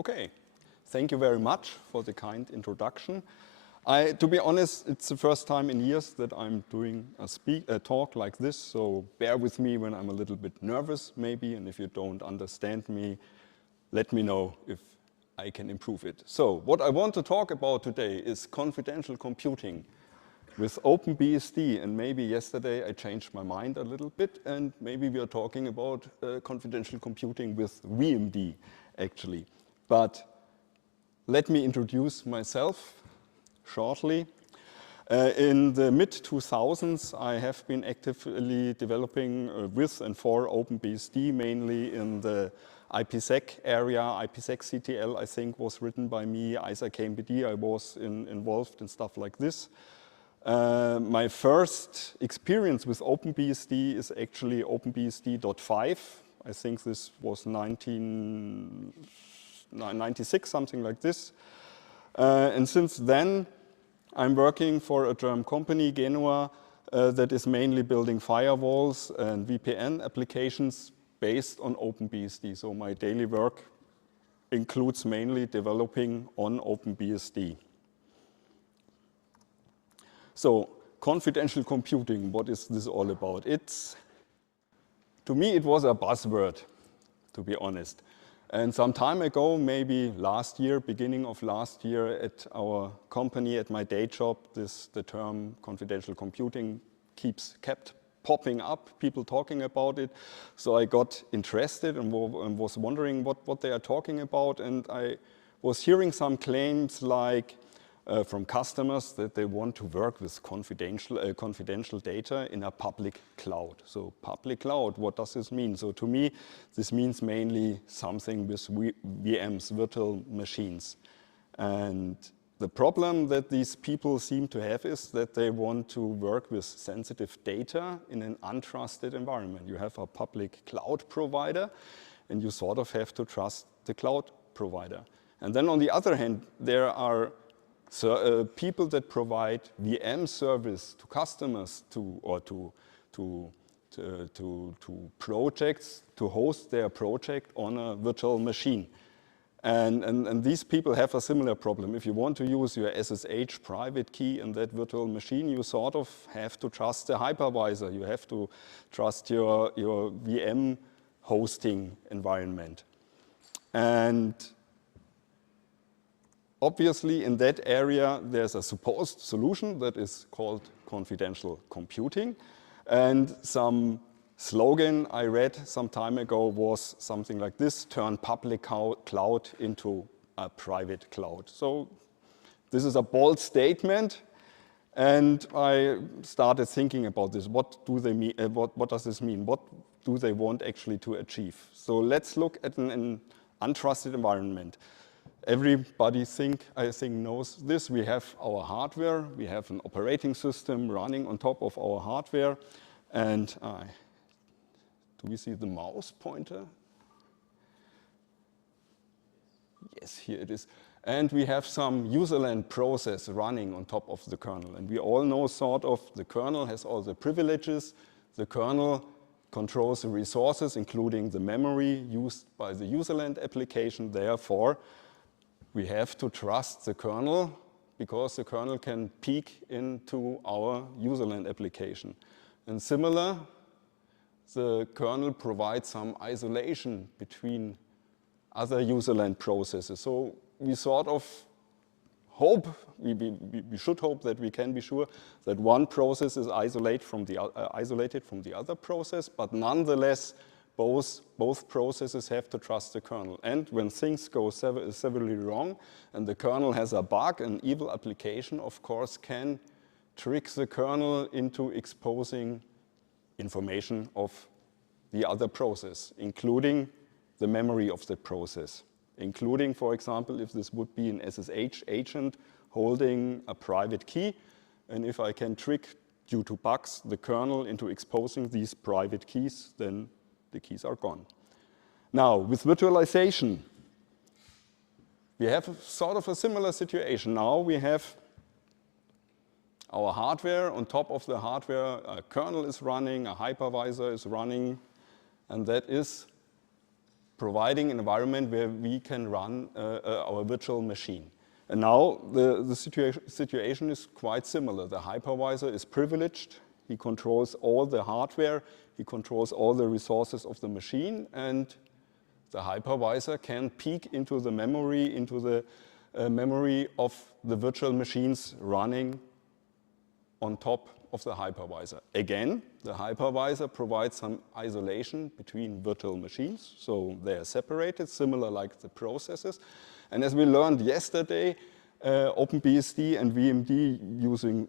Okay, thank you very much for the kind introduction. To be honest, it's the first time in years that I'm doing a talk like this, so bear with me when I'm a little bit nervous maybe, and if you don't understand me, let me know if I can improve it. So what I want to talk about today is confidential computing with OpenBSD, and maybe yesterday I changed my mind a little bit, and maybe we are talking about confidential computing with VMD actually. But let me introduce myself shortly. In the mid-2000s, I have been actively developing with and for OpenBSD, mainly in the IPsec area. IPsec CTL, I think, was written by me. ISAC KMPD, I was involved in stuff like this. My first experience with OpenBSD is actually OpenBSD.5. I think this was 1996, something like this. And since then, I'm working for a German company, Genua, that is mainly building firewalls and VPN applications based on OpenBSD. So my daily work includes mainly developing on OpenBSD. So confidential computing, what is this all about? To me, it was a buzzword, to be honest. And some time ago, maybe last year, beginning of last year, at our company, at my day job, the term confidential computing kept popping up, people talking about it. So I got interested and was wondering what they are talking about. And I was hearing some claims like from customers that they want to work with confidential data in a public cloud. So public cloud, what does this mean? So to me, this means mainly something with VMs, virtual machines. And the problem that these people seem to have is that they want to work with sensitive data in an untrusted environment. You have a public cloud provider, and you sort of have to trust the cloud provider. And then on the other hand, there are people that provide VM service to customers or to projects to host their project on a virtual machine. And these people have a similar problem. If you want to use your SSH private key in that virtual machine, you sort of have to trust the hypervisor. You have to trust your VM hosting environment. And obviously, in that area, there's a supposed solution that is called confidential computing. And some slogan I read some time ago was something like this: turn public cloud into a private cloud. So this is a bold statement. And I started thinking about this. What do they mean? What does this mean? What do they want actually to achieve? So let's look at an untrusted environment. Everybody I think knows this. We have our hardware, we have an operating system running on top of our hardware, and do we see the mouse pointer? Yes, here it is. And we have some userland process running on top of the kernel. And we all know sort of the kernel has all the privileges. The kernel controls the resources, including the memory used by the userland application. Therefore, we have to trust the kernel because the kernel can peek into our userland application. And similar, the kernel provides some isolation between other userland processes. So we sort of hope, we should hope that we can be sure that one process is isolated from the other process, but nonetheless, both processes have to trust the kernel. And when things go severely wrong and the kernel has a bug, an evil application, of course, can trick the kernel into exposing information of the other process, including the memory of the process, including, for example, if this would be an SSH agent holding a private key, and if I can trick, due to bugs, the kernel into exposing these private keys, then the keys are gone. Now, with virtualization, we have sort of a similar situation. Now we have our hardware. On top of the hardware, a kernel is running, a hypervisor is running, and that is providing an environment where we can run our virtual machine. And now the situation is quite similar. The hypervisor is privileged. He controls all the hardware. He controls all the resources of the machine. And the hypervisor can peek into the memory, memory of the virtual machines running on top of the hypervisor. Again, the hypervisor provides some isolation between virtual machines, so they are separated, similar like the processes. And as we learned yesterday, OpenBSD and VMD using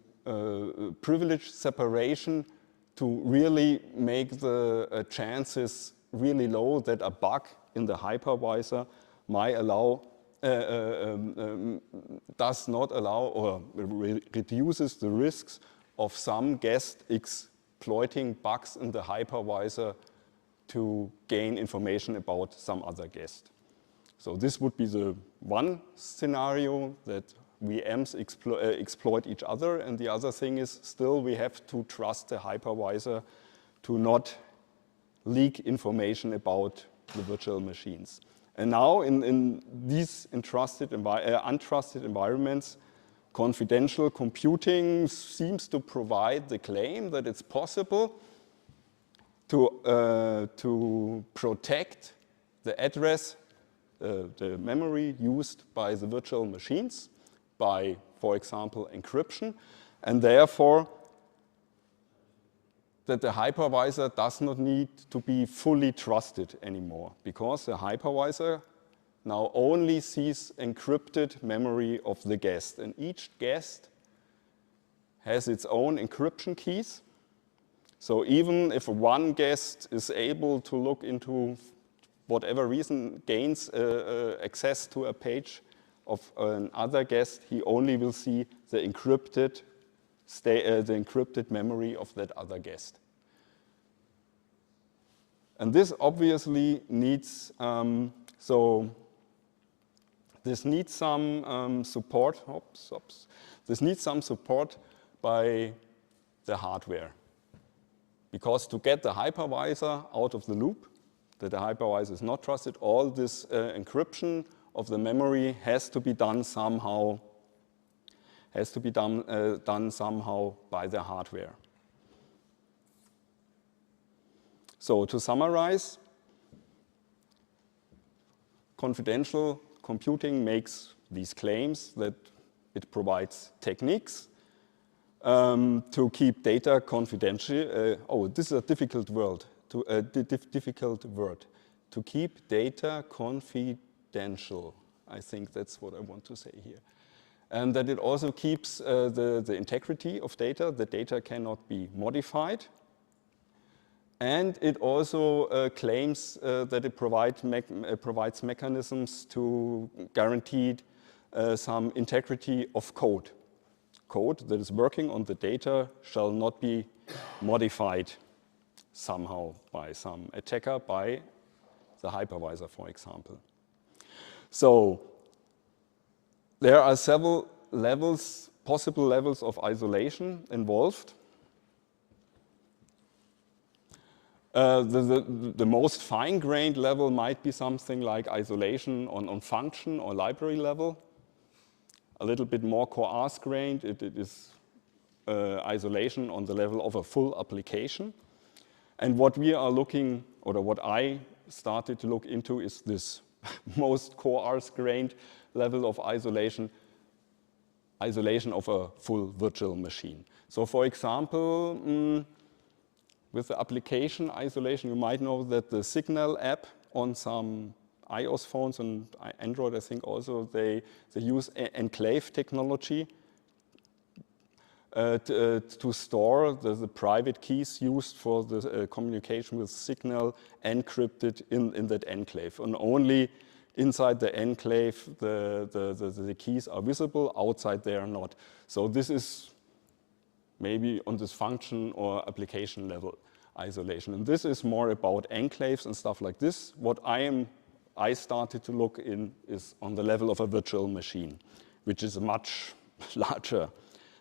privilege separation to really make the chances really low that a bug in the hypervisor might allow, does not allow or reduces the risks of some guest exploiting bugs in the hypervisor to gain information about some other guest. So this would be the one scenario that VMs exploit each other, and the other thing is still we have to trust the hypervisor to not leak information about the virtual machines. And now in these untrusted environments, confidential computing seems to provide the claim that it's possible to protect the address, the memory used by the virtual machines by, for example, encryption, and therefore that the hypervisor does not need to be fully trusted anymore, because the hypervisor now only sees encrypted memory of the guest, and each guest has its own encryption keys. So even if one guest is able to look into whatever reason gains access to a page of another guest, he only will see the encrypted memory of that other guest. And this obviously needs, this needs some support. This needs some support by the hardware, because to get the hypervisor out of the loop, that the hypervisor is not trusted, all this encryption of the memory has to be done somehow. Has to be done somehow by the hardware. So to summarize, confidential computing makes these claims that it provides techniques to keep data confidential. This is a difficult word. Difficult word. To keep data confidential. I think that's what I want to say here. And that it also keeps the integrity of data. The data cannot be modified. And it also claims that it provides mechanisms to guarantee some integrity of code. Code that is working on the data shall not be modified somehow by some attacker, by the hypervisor, for example. So there are several levels, possible levels of isolation involved. The most fine-grained level might be something like isolation on function or library level. A little bit more coarse-grained, it is isolation on the level of a full application. And what we are looking, or what I started to look into, is this most coarse-grained level of isolation of a full virtual machine. So for example, with the application isolation, you might know that the Signal app on some iOS phones and Android, I think also, they use enclave technology to store the private keys used for the communication with Signal encrypted in that enclave. And only inside the enclave the keys are visible, outside they are not. So this is maybe on this function or application level isolation. And this is more about enclaves and stuff like this. What I started to look in is on the level of a virtual machine, which is a much larger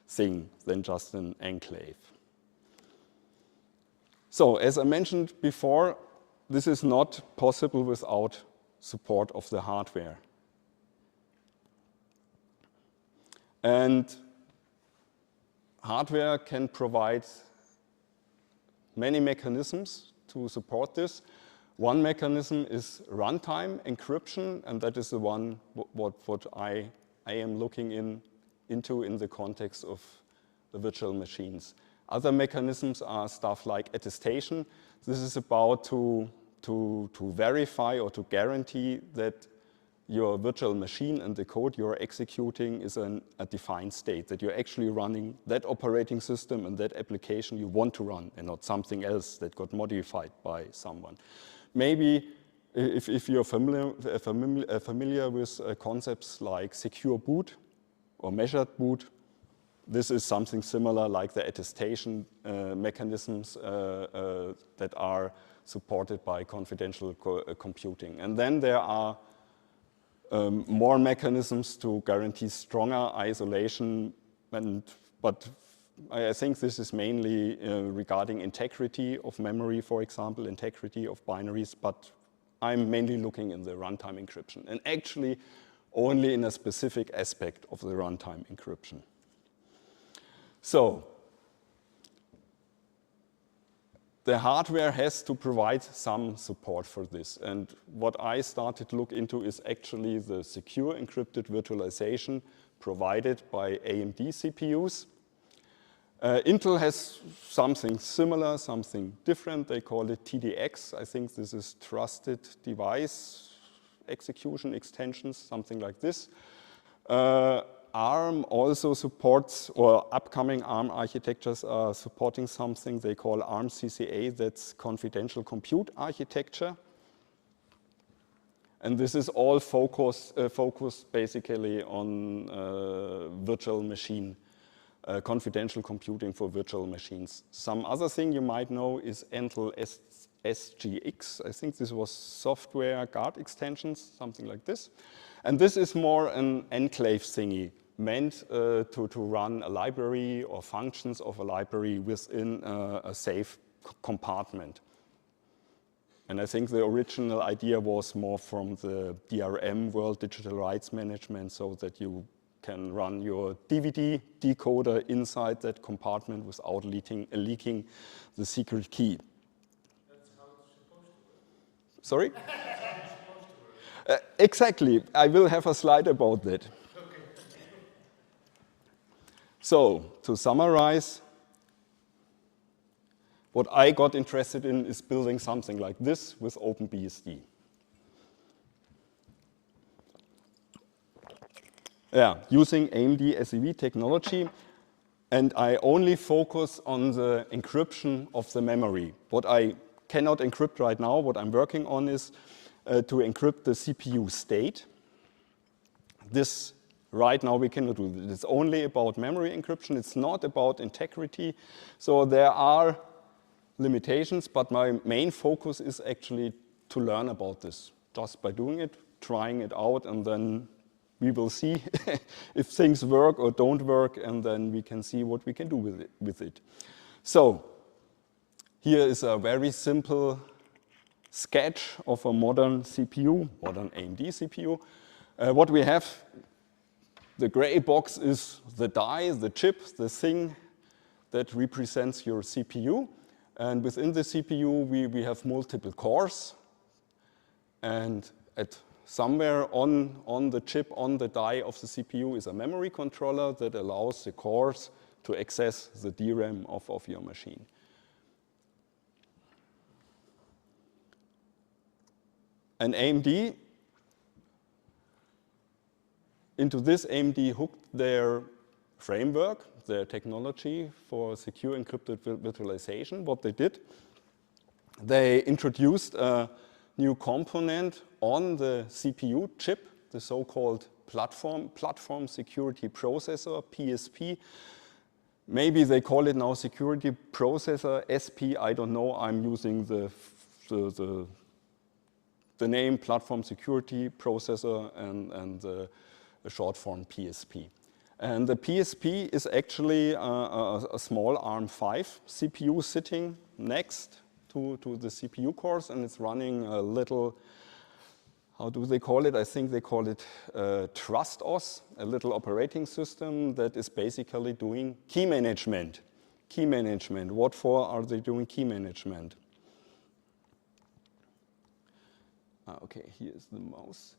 thing than just an enclave. So as I mentioned before, this is not possible without support of the hardware. And hardware can provide many mechanisms to support this. One mechanism is runtime encryption, and that is the one what I am looking into in the context of the virtual machines. Other mechanisms are stuff like attestation. This is about to verify or to guarantee that your virtual machine and the code you're executing is a defined state, that you're actually running that operating system and that application you want to run and not something else that got modified by someone. Maybe if you're familiar with concepts like secure boot or measured boot, this is something similar like the attestation mechanisms that are supported by confidential computing. And then there are more mechanisms to guarantee stronger isolation, but I think this is mainly regarding integrity of memory, for example, integrity of binaries, but I'm mainly looking in the runtime encryption, and actually only in a specific aspect of the runtime encryption. So, the hardware has to provide some support for this. And what I started to look into is actually the secure encrypted virtualization provided by AMD CPUs. Intel has something similar, something different. They call it TDX. I think this is Trusted Device Execution Extensions, something like this. ARM also supports, or upcoming ARM architectures are supporting something they call ARM CCA, that's confidential compute architecture. And this is all focused basically on virtual machine, confidential computing for virtual machines. Some other thing you might know is Intel SGX. I think this was software guard extensions, something like this. And this is more an enclave thingy, meant to run a library or functions of a library within a safe compartment. And I think the original idea was more from the DRM world, digital rights management, so that you can run your DVD decoder inside that compartment without leaking the secret key. That's how it's supposed to work. Sorry? That's how it's supposed to work. Exactly. I will have a slide about that. So, to summarize, what I got interested in is building something like this with OpenBSD. Yeah, using AMD SEV technology, and I only focus on the encryption of the memory. What I cannot encrypt right now, what I'm working on is to encrypt the CPU state. This right now we cannot do this. It's only about memory encryption. It's not about integrity. So there are limitations, but my main focus is actually to learn about this. Just by doing it, trying it out, and then we will see if things work or don't work, and then we can see what we can do with it. So here is a very simple sketch of a modern CPU, modern AMD CPU. What we have, the gray box is the die, the chip, the thing that represents your CPU. And within the CPU, we have multiple cores. And at somewhere on the chip, on the die of the CPU is a memory controller that allows the cores to access the DRAM of your machine. And AMD, into this AMD hooked their framework, their technology for secure encrypted virtualization. What they did, they introduced a new component on the CPU chip, the so-called platform security processor, PSP. Maybe they call it now security processor, SP, I don't know. I'm using the name platform security processor and the short form PSP. And the PSP is actually a small ARM5 CPU sitting next to the CPU cores, and it's running a little how do they call it? I think they call it TrustOS, a little operating system that is basically doing key management. Key management. What for are they doing key management? Okay, here's the mouse.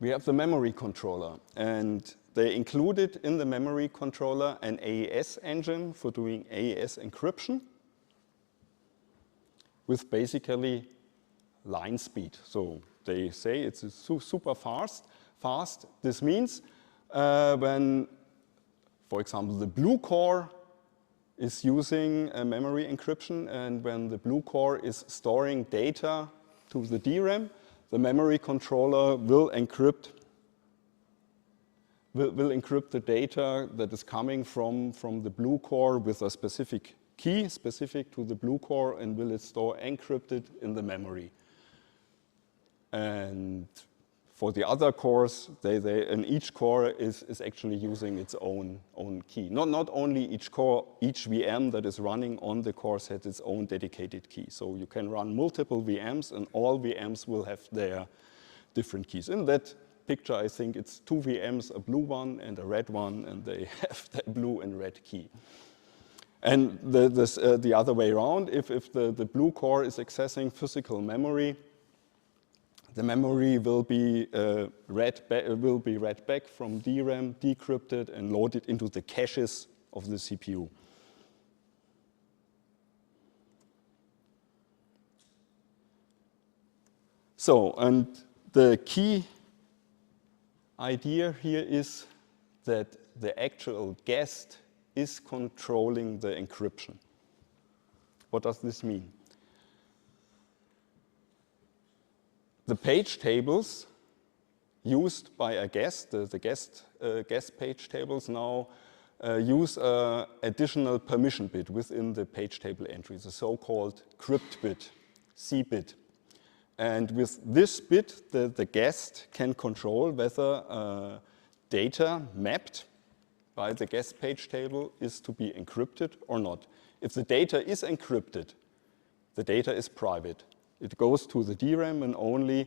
We have the memory controller, and they included in the memory controller an AES engine for doing AES encryption with basically line speed. So they say it's super fast. This means when, for example, the blue core is using a memory encryption, and when the blue core is storing data to the DRAM, the memory controller will encrypt the data that is coming from the blue core with a specific key specific to the blue core, and will it store encrypted in the memory. And for the other cores, and each core is actually using its own key. Not only each core, each VM that is running on the core has its own dedicated key. So you can run multiple VMs, and all VMs will have their different keys. In that picture, I think it's 2 VMs, a blue one and a red one, and they have the blue and red key. And the other way around, if the blue core is accessing physical memory, the memory will be read back from DRAM, decrypted, and loaded into the caches of the CPU. So, and the key idea here is that the actual guest is controlling the encryption. What does this mean? The page tables used by a guest, the guest page tables now use an additional permission bit within the page table entry, the so-called crypt bit, C bit. And with this bit, the guest can control whether data mapped by the guest page table is to be encrypted or not. If the data is encrypted, the data is private. It goes to the DRAM, and only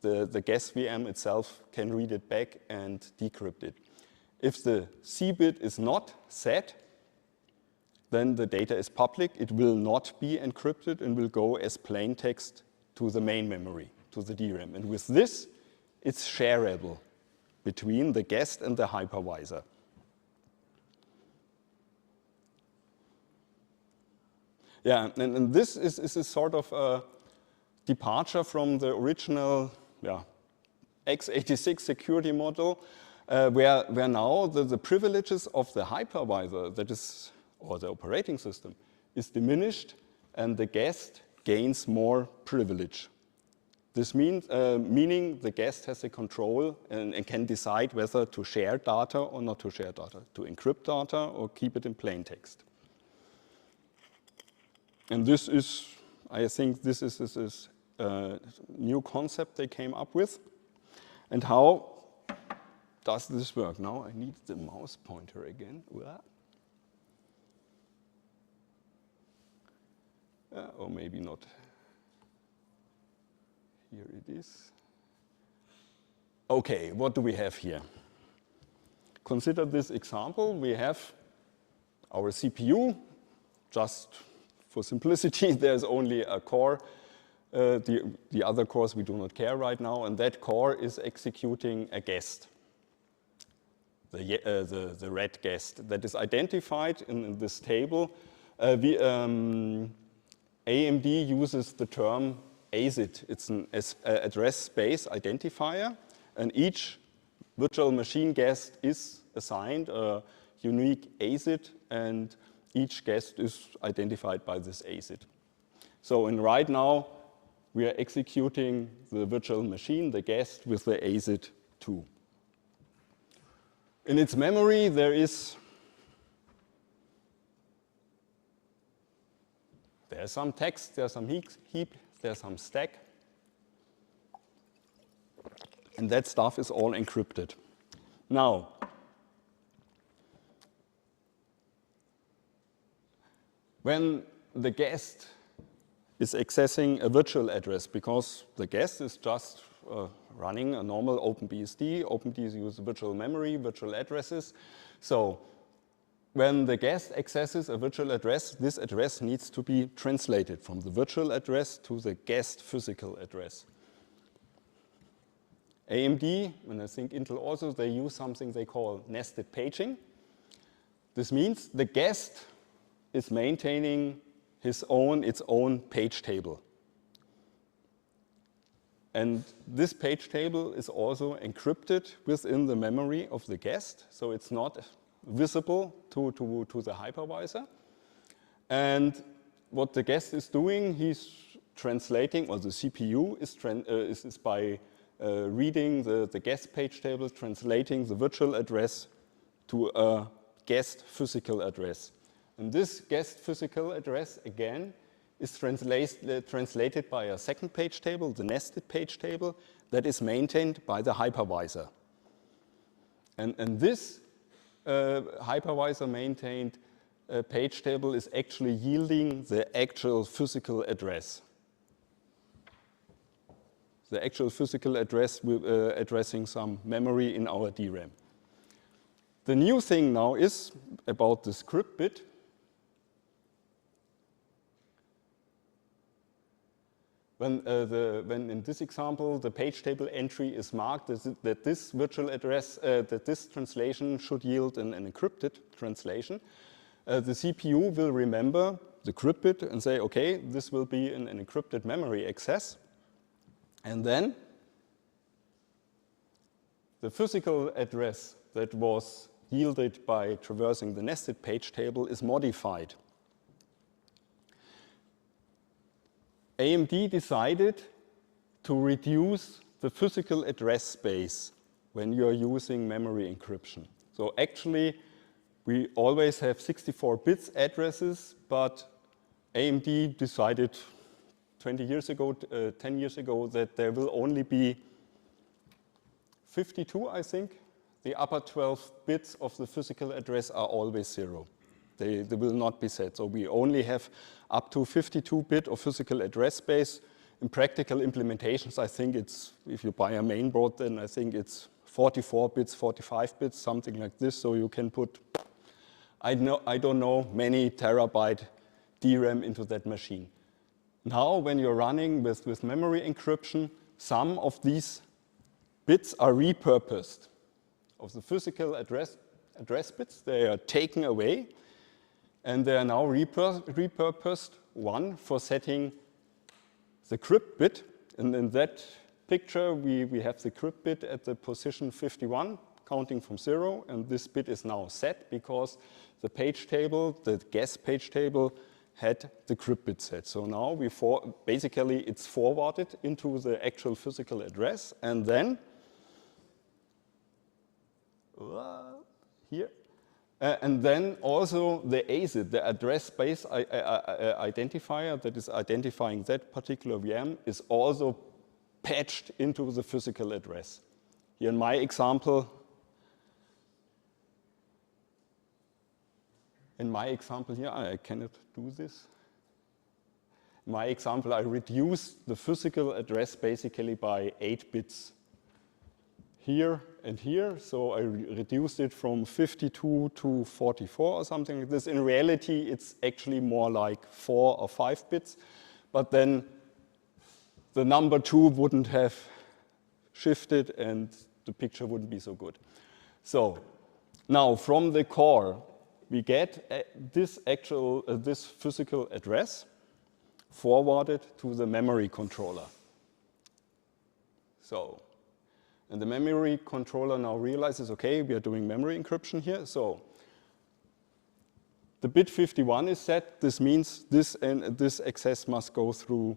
the guest VM itself can read it back and decrypt it. If the C bit is not set, then the data is public. It will not be encrypted and will go as plain text to the main memory, to the DRAM. And with this, it's shareable between the guest and the hypervisor. Yeah, and this is a sort of a departure from the original x86 security model, where now the privileges of the hypervisor, that is, or the operating system, is diminished, and the guest gains more privilege. This means, meaning the guest has a control and can decide whether to share data or not to share data, to encrypt data or keep it in plain text. And this is, I think this is a new concept they came up with. And how does this work? Now I need the mouse pointer again. Or maybe not. Here it is. Okay, what do we have here? Consider this example. We have our CPU. Just for simplicity, there's only a core. The other cores we do not care right now, and that core is executing a guest, the red guest that is identified in this table. AMD uses the term ASID. It's an address space identifier, and each virtual machine guest is assigned a unique ASID, and each guest is identified by this ASID. So right now, we are executing the virtual machine, the guest, with the ASID 2. In its memory, there's some text, there's some heap, there's some stack. And that stuff is all encrypted. Now, when the guest is accessing a virtual address because the guest is just running a normal OpenBSD. OpenBSD uses virtual memory, virtual addresses. So when the guest accesses a virtual address, this address needs to be translated from the virtual address to the guest physical address. AMD, and I think Intel also, they use something they call nested paging. This means the guest is maintaining its own page table. And this page table is also encrypted within the memory of the guest, so it's not visible to the hypervisor. And what the guest is doing, he's translating, or the CPU is by reading the guest page table, translating the virtual address to a guest physical address. And this guest physical address, again, is translated by a second page table, the nested page table, that is maintained by the hypervisor. And this hypervisor maintained page table is actually yielding the actual physical address. The actual physical address addressing some memory in our DRAM. The new thing now is about the script bit. When in this example the page table entry is marked that this virtual address, that this translation should yield an encrypted translation, the CPU will remember the crypt bit and say, okay, this will be an encrypted memory access. And then the physical address that was yielded by traversing the nested page table is modified. AMD decided to reduce the physical address space when you are using memory encryption. So actually, we always have 64 bits addresses, but AMD decided 10 years ago, that there will only be 52, I think. The upper 12 bits of the physical address are always 0. They will not be set. So we only have up to 52-bit of physical address space. In practical implementations, I think it's, if you buy a main board, then I think it's 44 bits, 45 bits, something like this. So you can put, I don't know, many terabyte DRAM into that machine. Now, when you're running with memory encryption, some of these bits are repurposed. Of the physical address bits, they are taken away, and they are now repurposed, one for setting the crypt bit. And in that picture, we have the crypt bit at the position 51, counting from 0, and this bit is now set because the page table, the guest page table, had the crypt bit set. So now basically it's forwarded into the actual physical address, and then here, and then also the ASID, the address space identifier that is identifying that particular VM, is also patched into the physical address. Here in my example, here, I cannot do this. In my example, I reduced the physical address basically by 8 bits. Here and here, so I reduced it from 52 to 44 or something like this. In reality, it's actually more like 4 or 5 bits, but then the number 2 wouldn't have shifted and the picture wouldn't be so good. So now from the core, we get this physical address forwarded to the memory controller. So, and the memory controller now realizes, okay, we are doing memory encryption here. So the bit 51 is set. This means this access must go through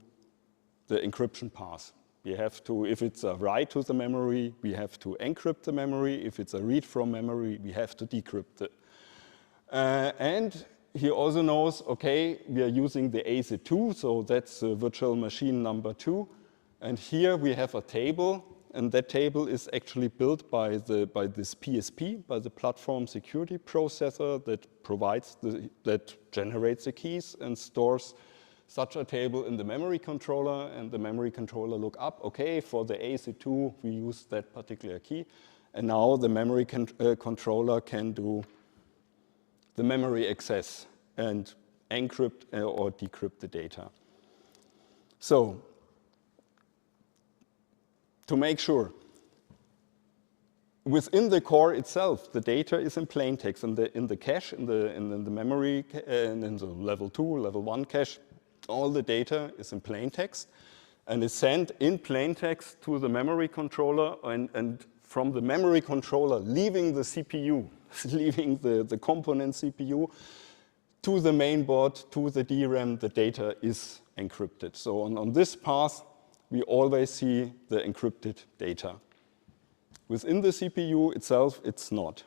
the encryption path. We have to, if it's a write to the memory, we have to encrypt the memory. If it's a read from memory, we have to decrypt it. And he also knows, okay, we are using the ASID2, so that's virtual machine number 2. And here we have a table, and that table is actually built by this PSP, by the platform security processor that generates the keys and stores such a table in the memory controller, and the memory controller look up, okay, for the AC2, we use that particular key. And now the memory controller can do the memory access and encrypt or decrypt the data. So, to make sure, within the core itself, the data is in plain text. In the cache, in the memory, and in the level 2, level 1 cache, all the data is in plain text and is sent in plain text to the memory controller, and from the memory controller leaving the CPU, leaving the component CPU, to the main board, to the DRAM, the data is encrypted. So on this path, we always see the encrypted data. Within the CPU itself, it's not.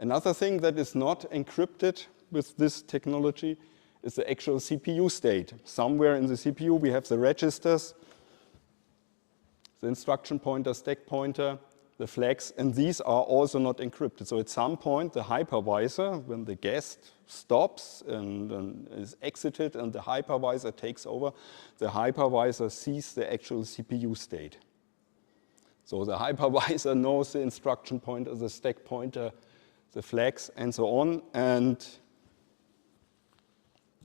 Another thing that is not encrypted with this technology is the actual CPU state. Somewhere in the CPU, we have the registers, the instruction pointer, stack pointer, the flags, and these are also not encrypted. So at some point, the hypervisor, when the guest stops and is exited and the hypervisor takes over, the hypervisor sees the actual CPU state. So the hypervisor knows the instruction pointer, the stack pointer, the flags, and so on. And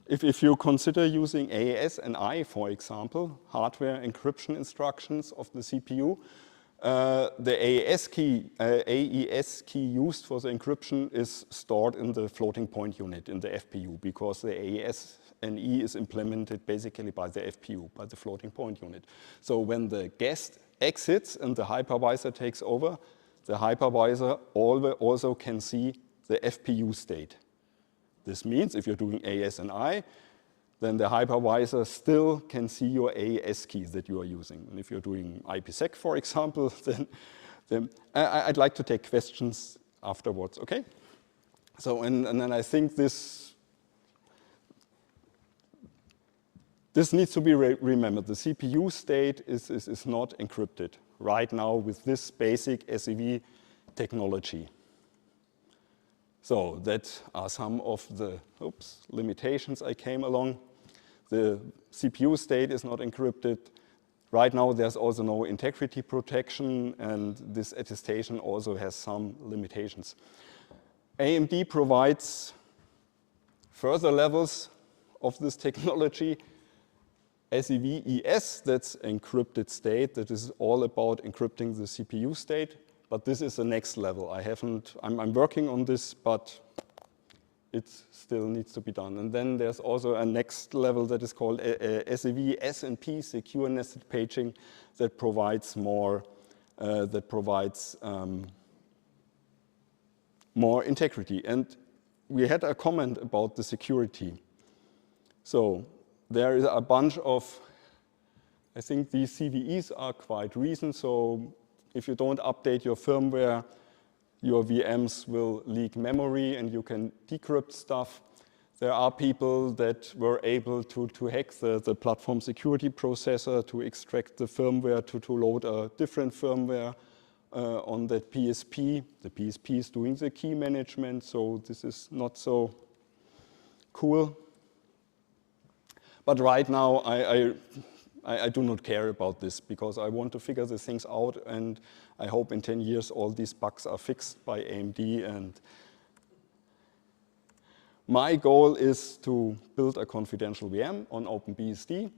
if you consider using AES and I, for example, hardware encryption instructions of the CPU, the AES key used for the encryption is stored in the floating point unit in the FPU, because the AES and E is implemented basically by the FPU, by the floating point unit. So when the guest exits and the hypervisor takes over, the hypervisor also can see the FPU state. This means if you're doing AES and I, then the hypervisor still can see your AES key that you are using. And if you're doing IPsec, for example, then I'd like to take questions afterwards, okay? So, and then I think this needs to be remembered. The CPU state is not encrypted right now with this basic SEV technology. So that are some of the limitations I came along. The CPU state is not encrypted. Right now, there's also no integrity protection, and this attestation also has some limitations. AMD provides further levels of this technology. SEV-ES, that's encrypted state, that is all about encrypting the CPU state. But this is the next level. I'm working on this, but it still needs to be done. And then there's also a next level that is called SEV-S&P, Secure Nested Paging, that provides more integrity. And we had a comment about the security. So there is a bunch of, I think these CVEs are quite recent. So if you don't update your firmware, your VMs will leak memory and you can decrypt stuff. There are people that were able to hack the platform security processor to extract the firmware, to load a different firmware on that PSP. The PSP is doing the key management, so this is not so cool. But right now, I do not care about this because I want to figure the things out, and I hope in 10 years all these bugs are fixed by AMD. And my goal is to build a confidential VM on OpenBSD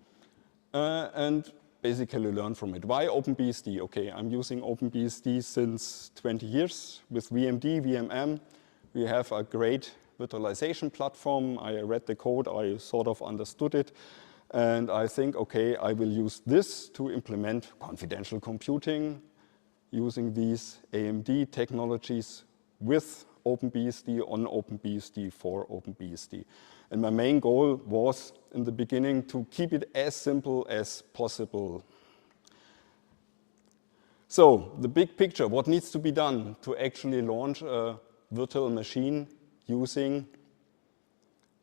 and basically learn from it. Why OpenBSD? Okay, I'm using OpenBSD since 20 years with VMD, VMM. We have a great virtualization platform. I read the code, I sort of understood it. And I think, okay, I will use this to implement confidential computing using these AMD technologies with OpenBSD on OpenBSD for OpenBSD. And my main goal was, in the beginning, to keep it as simple as possible. So, the big picture, what needs to be done to actually launch a virtual machine using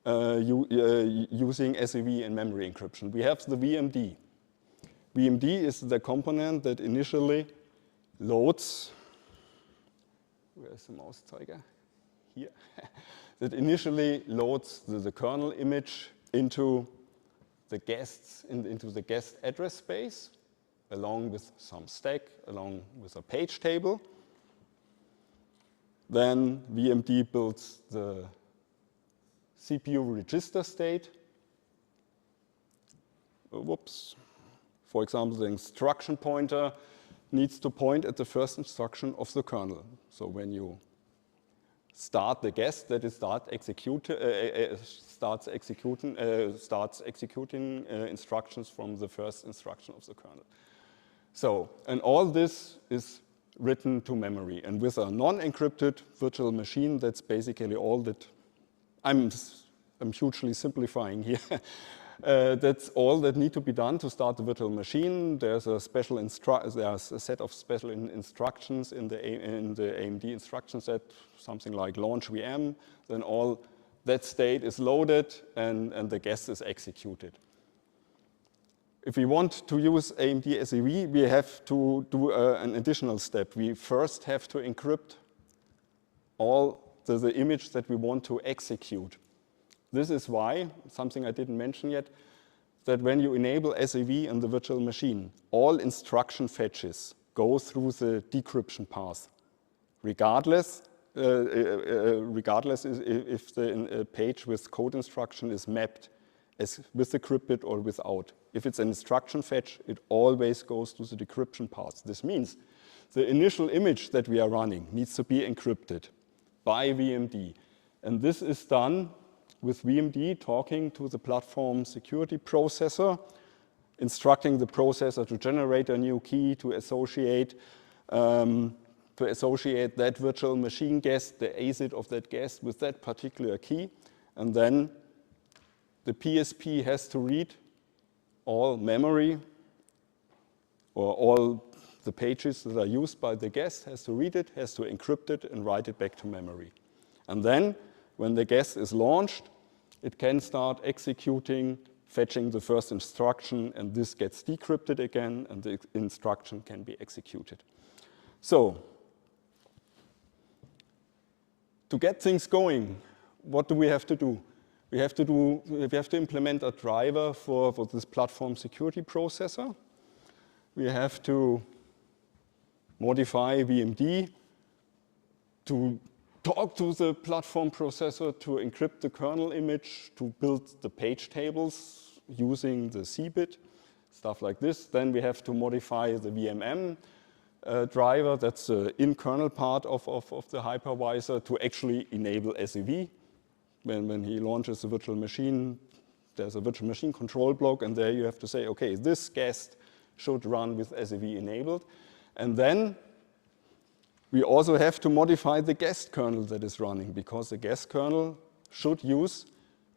SEV and memory encryption. We have the VMD. VMD is the component that initially loads, where's the Mauszeiger? Here. That initially loads the kernel image into the guests into the guest address space, along with some stack, along with a page table. Then VMD builds the CPU register state. Whoops. For example, the instruction pointer needs to point at the first instruction of the kernel. So when you start the guest, that it starts executing instructions from the first instruction of the kernel. So, and all this is written to memory. And with a non-encrypted virtual machine, that's basically all that I'm hugely simplifying here. That's all that need to be done to start the virtual machine. There's a set of special instructions in the AMD instruction set, something like launch VM. Then all that state is loaded and the guest is executed. If we want to use AMD SEV, we have to do an additional step. We first have to encrypt all the image that we want to execute. This is why, something I didn't mention yet, that when you enable SEV in the virtual machine, all instruction fetches go through the decryption path, regardless if the page with code instruction is mapped as with decrypted or without. If it's an instruction fetch, it always goes to the decryption path. This means the initial image that we are running needs to be encrypted by VMD. And this is done with VMD talking to the platform security processor, instructing the processor to generate a new key to associate that virtual machine guest, the ASID of that guest, with that particular key. And then the PSP has to read all memory or all the pages that are used by the guest, has to read it, has to encrypt it, and write it back to memory. And then, when the guest is launched, it can start executing, fetching the first instruction, and this gets decrypted again, and the instruction can be executed. So, to get things going, what do we have to do? We have to implement a driver for this platform security processor. We have to modify VMD to talk to the platform processor to encrypt the kernel image, to build the page tables using the C-bit, stuff like this. Then we have to modify the VMM driver, that's the in-kernel part of the hypervisor, to actually enable SEV. When he launches the virtual machine, there's a virtual machine control block, and there you have to say, okay, this guest should run with SEV enabled. And then we also have to modify the guest kernel that is running, because the guest kernel should use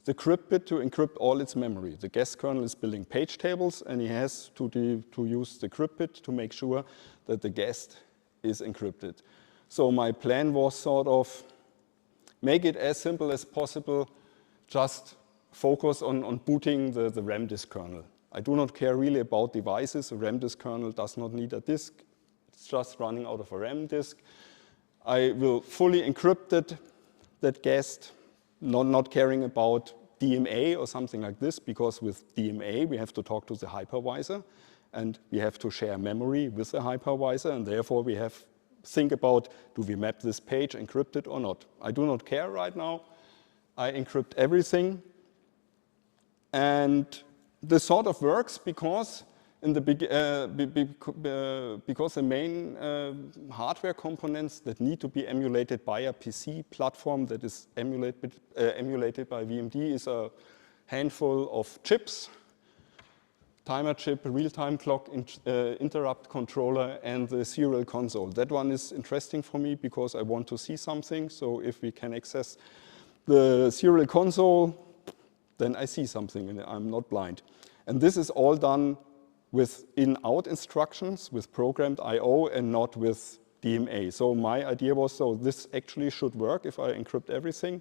the crypt bit to encrypt all its memory. The guest kernel is building page tables, and he has to use the crypt bit to make sure that the guest is encrypted. So my plan was sort of make it as simple as possible, just focus on booting the RAM disk kernel. I do not care really about devices. A RAM disk kernel does not need a disk. It's just running out of a RAM disk. I will fully encrypt that guest, not caring about DMA or something like this, because with DMA we have to talk to the hypervisor, and we have to share memory with the hypervisor, and therefore we have think about, do we map this page encrypted or not? I do not care right now. I encrypt everything. And this sort of works because because the main hardware components that need to be emulated by a PC platform that is emulated by VMD is a handful of chips: timer chip, real-time clock, interrupt controller, and the serial console. That one is interesting for me because I want to see something. So if we can access the serial console, then I see something and I'm not blind. And this is all done with in-out instructions, with programmed I/O, and not with DMA. So my idea was, so this actually should work if I encrypt everything.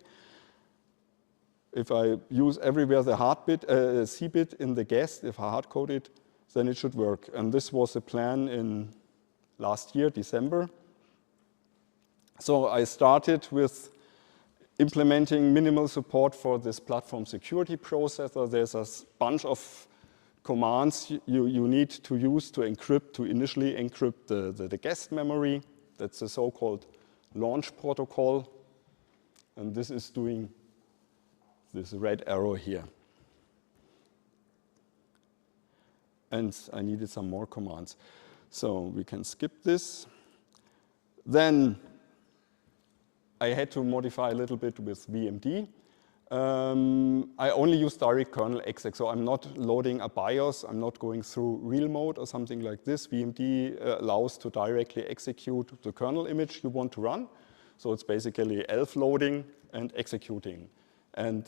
If I use everywhere the hard bit, C-bit in the guest, if I hard-code it, then it should work. And this was the plan in last year, December. So I started with implementing minimal support for this platform security processor. There's a bunch of commands you need to use to encrypt, to initially encrypt the guest memory. That's the so-called launch protocol. And this is doing this red arrow here. And I needed some more commands. So we can skip this. Then I had to modify a little bit with VMD. I only use direct kernel exec, so I'm not loading a BIOS. I'm not going through real mode or something like this. VMD allows to directly execute the kernel image you want to run. So it's basically ELF loading and executing. And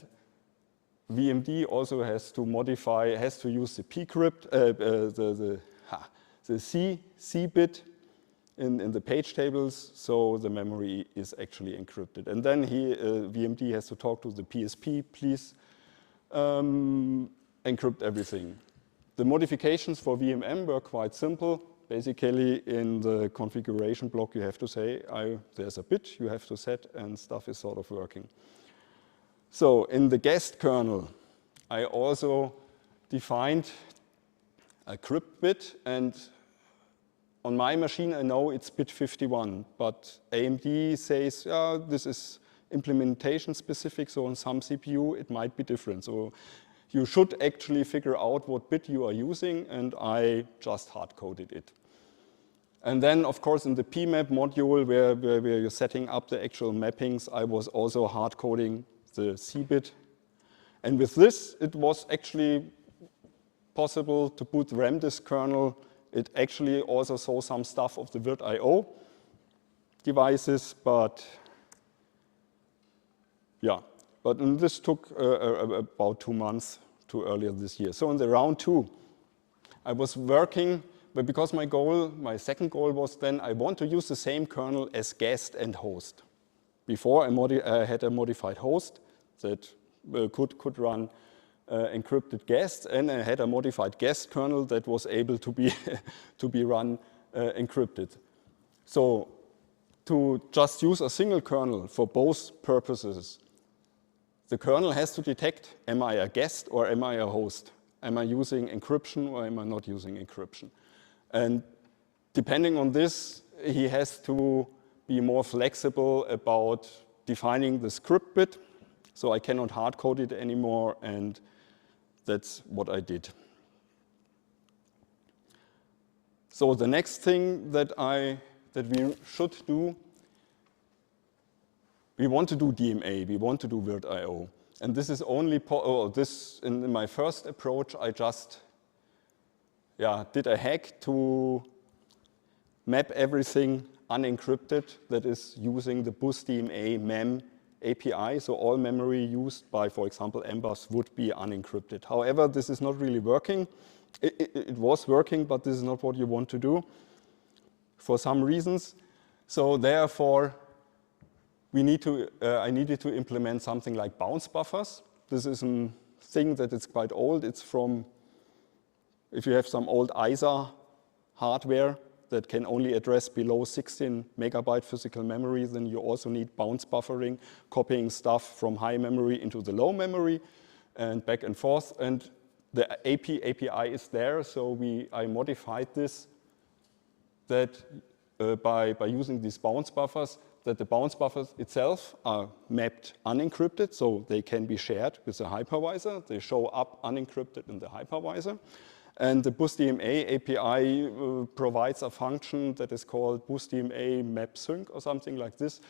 VMD also has to modify, has to use the pcrypt, the C bit in the page tables, so the memory is actually encrypted. And then VMD has to talk to the PSP, please encrypt everything. The modifications for VMM were quite simple. Basically, in the configuration block, you have to say, there's a bit you have to set, and stuff is sort of working. So in the guest kernel, I also defined a crypt bit, and on my machine, I know it's bit 51, but AMD says, yeah, this is implementation specific, so on some CPU, it might be different. So you should actually figure out what bit you are using, and I just hard-coded it. And then, of course, in the PMAP module, where you're setting up the actual mappings, I was also hard-coding the C bit. And with this, it was actually possible to boot the RAM-disk kernel. It actually also saw some stuff of the virtio devices, but yeah. But this took about 2 months to earlier this year. So in the round 2, I was working, but because my second goal was then I want to use the same kernel as guest and host. Before I had a modified host that could run encrypted guests, and I had a modified guest kernel that was able to be to be run encrypted. So to just use a single kernel for both purposes, the kernel has to detect, am I a guest or am I a host? Am I using encryption or am I not using encryption? And depending on this, he has to be more flexible about defining the script bit. So I cannot hard code it anymore, and that's what I did. So the next thing that we should do, we want to do DMA, we want to do virtio. And this is only, in my first approach, I just did a hack to map everything unencrypted that is using the BusDMA MEM API, so all memory used by, for example, MBUS would be unencrypted. However, this is not really working. It was working, but this is not what you want to do for some reasons. So therefore, I needed to implement something like bounce buffers. This is a thing that is quite old. It's from, if you have some old ISA hardware that can only address below 16 megabyte physical memory, then you also need bounce buffering, copying stuff from high memory into the low memory and back and forth. And the API is there, so I modified this that by using these bounce buffers, that the bounce buffers itself are mapped unencrypted, so they can be shared with the hypervisor. They show up unencrypted in the hypervisor. And the BusDMA API provides a function that is called BusDMA map sync or something like this,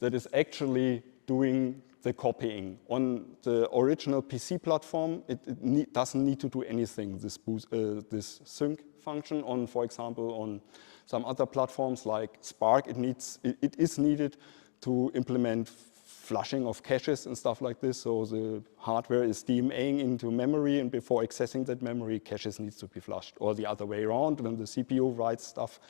that is actually doing the copying. On the original PC platform, it doesn't need to do anything, this sync function. On, for example, on some other platforms like Spark, it is needed to implement flushing of caches and stuff like this. So the hardware is DMAing into memory, and before accessing that memory, caches needs to be flushed. Or the other way around, when the CPU writes stuff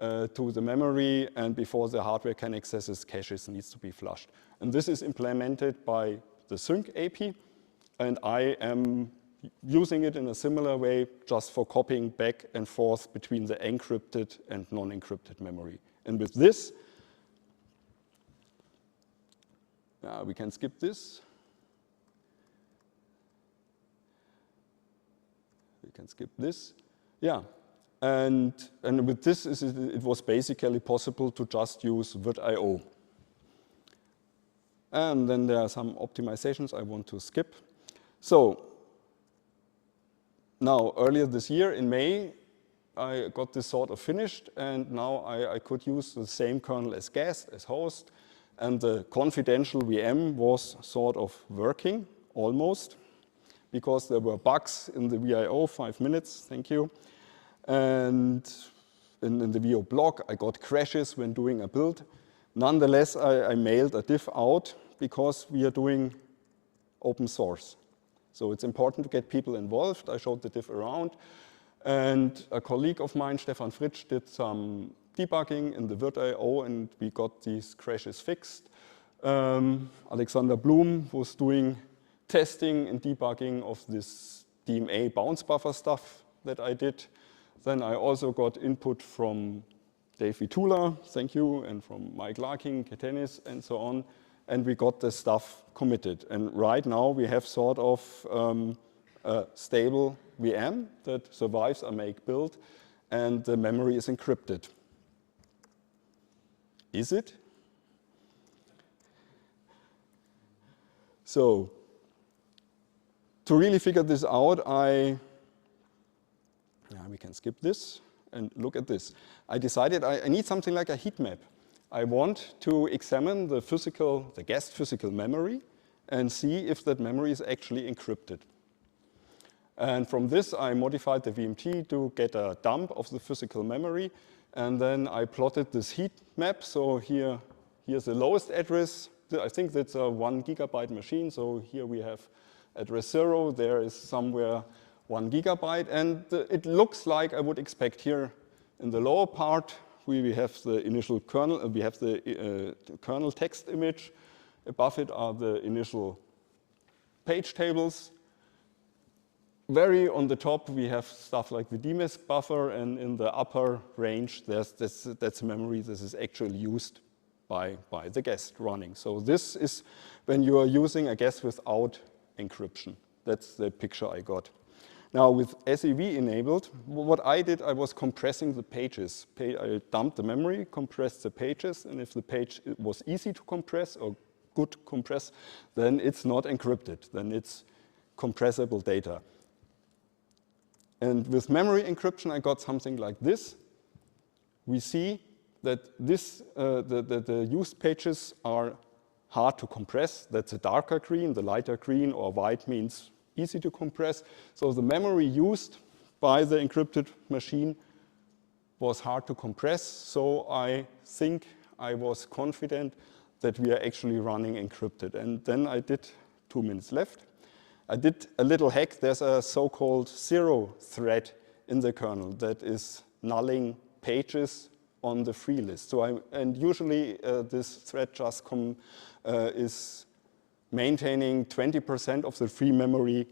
to the memory, and before the hardware can access its caches, needs to be flushed. And this is implemented by the sync AP, and I am using it in a similar way just for copying back and forth between the encrypted and non-encrypted memory. And with this, We can skip this. We can skip this. Yeah. And with this, it was basically possible to just use virtio. And then there are some optimizations I want to skip. So now, earlier this year in May, I got this sort of finished, and now I could use the same kernel as guest, as host, and the confidential VM was sort of working, almost, because there were bugs in the VIO, 5 minutes, thank you. And in the VIO block, I got crashes when doing a build. Nonetheless, I mailed a diff out because we are doing open source. So it's important to get people involved. I showed the diff around. And a colleague of mine, Stefan Fritsch, did some debugging in the virtio, and we got these crashes fixed. Alexander Blum was doing testing and debugging of this DMA bounce buffer stuff that I did. Then I also got input from Dave Vitula, thank you, and from Mike Larkin, Ketenis, and so on. And we got the stuff committed. And right now we have sort of a stable VM that survives a make build, and the memory is encrypted. Is it? So to really figure this out, we can skip this and look at this. I decided I need something like a heat map. I want to examine the guest physical memory and see if that memory is actually encrypted. And from this, I modified the VMT to get a dump of the physical memory. And then I plotted this heat map. So here's the lowest address. I think that's a 1 gigabyte machine. So here we have address 0. There is somewhere 1 gigabyte. And it looks like I would expect here in the lower part, we have the initial kernel. We have the kernel text image. Above it are the initial page tables. Very on the top, we have stuff like the DMISC buffer, and in the upper range, that's memory that is actually used by the guest running. So this is when you are using a guest without encryption. That's the picture I got. Now with SEV enabled, what I did, I was compressing the pages. I dumped the memory, compressed the pages, and if the page was easy to compress or good compress, then it's not encrypted. Then it's compressible data. And with memory encryption, I got something like this. We see that the used pages are hard to compress. That's a darker green. The lighter green or white means easy to compress. So the memory used by the encrypted machine was hard to compress. So I think I was confident that we are actually running encrypted. And then I did 2 minutes left. I did a little hack. There's a so-called zero thread in the kernel that is nulling pages on the free list. And usually this thread just is maintaining 20% of the free memory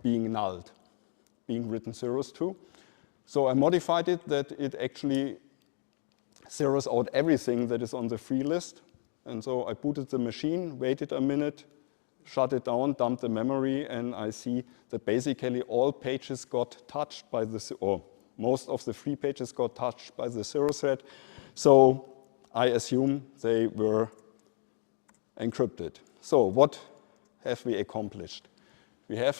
being nulled, being written zeros to. So I modified it that it actually zeroes out everything that is on the free list. And so I booted the machine, waited a minute, shut it down, dumped the memory, and I see that basically all pages got touched by or most of the free pages got touched by the zero thread. So I assume they were encrypted. So what have we accomplished? We have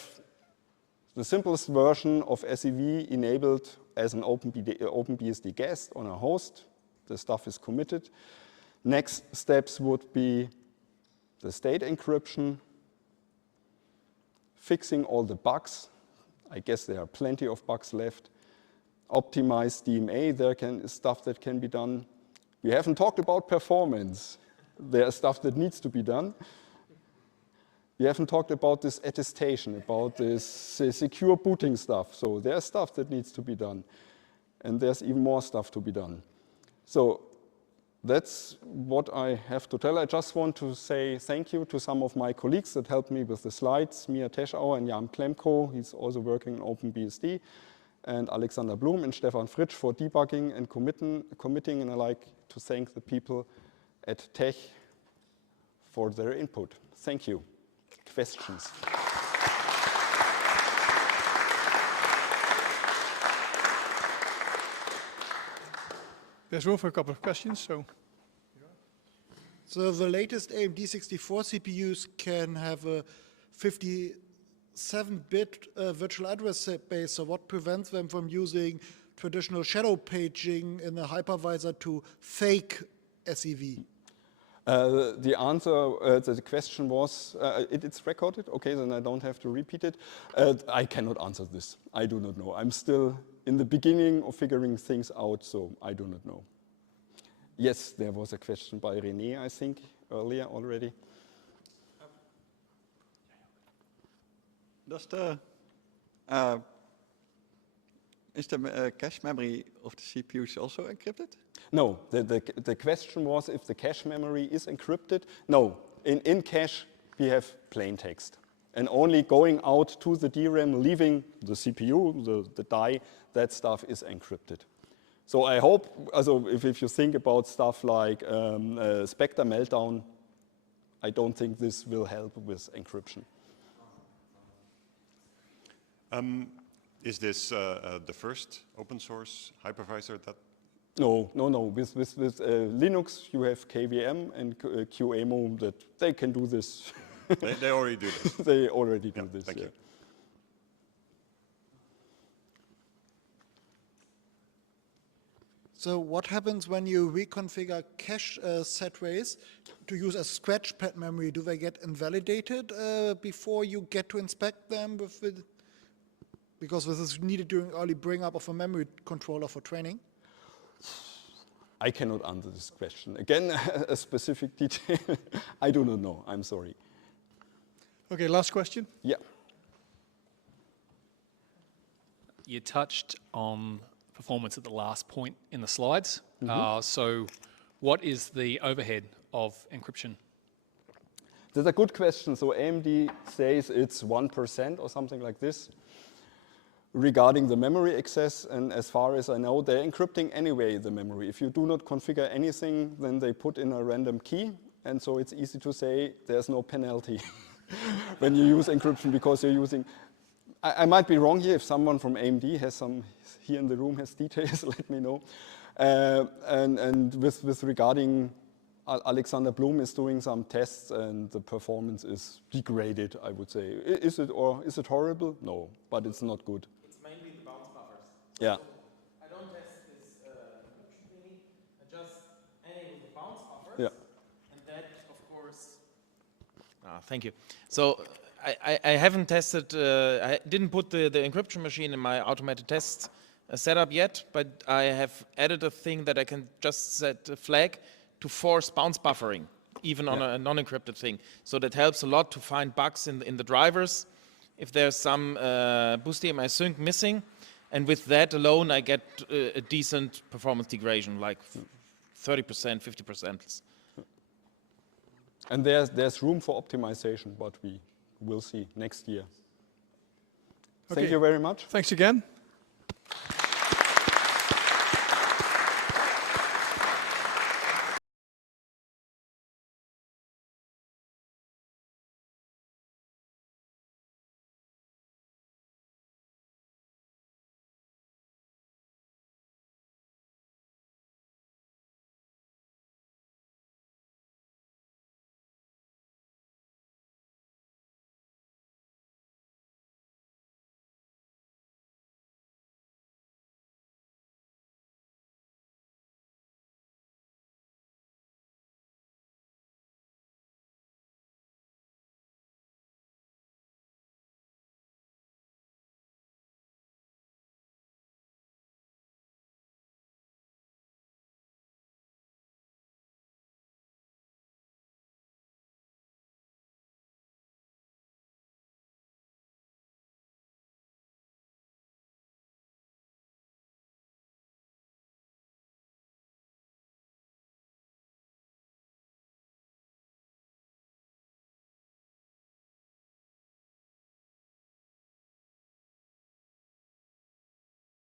the simplest version of SEV enabled as an OpenBSD guest on a host. The stuff is committed. Next steps would be the state encryption, fixing all the bugs. I guess there are plenty of bugs left. Optimize DMA, there is stuff that can be done. We haven't talked about performance. There's stuff that needs to be done. We haven't talked about this attestation, about this secure booting stuff. So there's stuff that needs to be done. And there's even more stuff to be done. So that's what I have to tell. I just want to say thank you to some of my colleagues that helped me with the slides, Mia Teschauer and Jan Klemko. He's also working on OpenBSD. And Alexander Blum and Stefan Fritsch for debugging and committing. And I'd like to thank the people at Tech for their input. Thank you. Questions? There's room for a couple of questions, so. So the latest AMD 64 CPUs can have a 57-bit virtual address space. So what prevents them from using traditional shadow paging in a hypervisor to fake SEV? The answer, the question was, it's recorded? Okay, then I don't have to repeat it. I cannot answer this. I do not know. I'm still in the beginning of figuring things out, so I do not know. Yes, there was a question by René, I think, earlier already. Does the is the cache memory of the CPUs also encrypted? No, the question was if the cache memory is encrypted. No, in cache we have plain text. And only going out to the DRAM, leaving the CPU, the die, that stuff is encrypted. So I hope, also if you think about stuff like Spectre Meltdown, I don't think this will help with encryption. Is this the first open source hypervisor that? No. With Linux, you have KVM and QEMU that they can do this. They already do this. They already do this. Thank you. So what happens when you reconfigure cache set trays to use as scratchpad memory? Do they get invalidated before you get to inspect them? Because this is needed during early bring up of a memory controller for training? I cannot answer this question. Again, a specific detail, I do not know. I'm sorry. Okay, last question. Yeah. You touched on performance at the last point in the slides. So what is the overhead of encryption? That's a good question. So AMD says it's 1% or something like this regarding the memory access. And as far as I know, they're encrypting anyway the memory. If you do not configure anything, then they put in a random key. And so it's easy to say there's no penalty when you use encryption because you're using. I might be wrong here. If someone from AMD has some here in the room has details, let me know. And with regarding Alexander Blum is doing some tests and the performance is degraded, I would say. Is it horrible? No, but it's not good. It's mainly the bounce buffers. Yeah. So I don't test this encryption thingy. I just enable the bounce buffers. Yeah. And that, of course. Thank you. So I haven't tested. I didn't put the encryption machine in my automated test setup yet, but I have added a thing that I can just set a flag to force bounce buffering, even on a non-encrypted thing. So that helps a lot to find bugs in the drivers. If there's some BoostDMI sync missing, and with that alone, I get a decent performance degradation, like 30%, 50%. And there's room for optimization, but we will see next year. Okay. Thank you very much. Thanks again.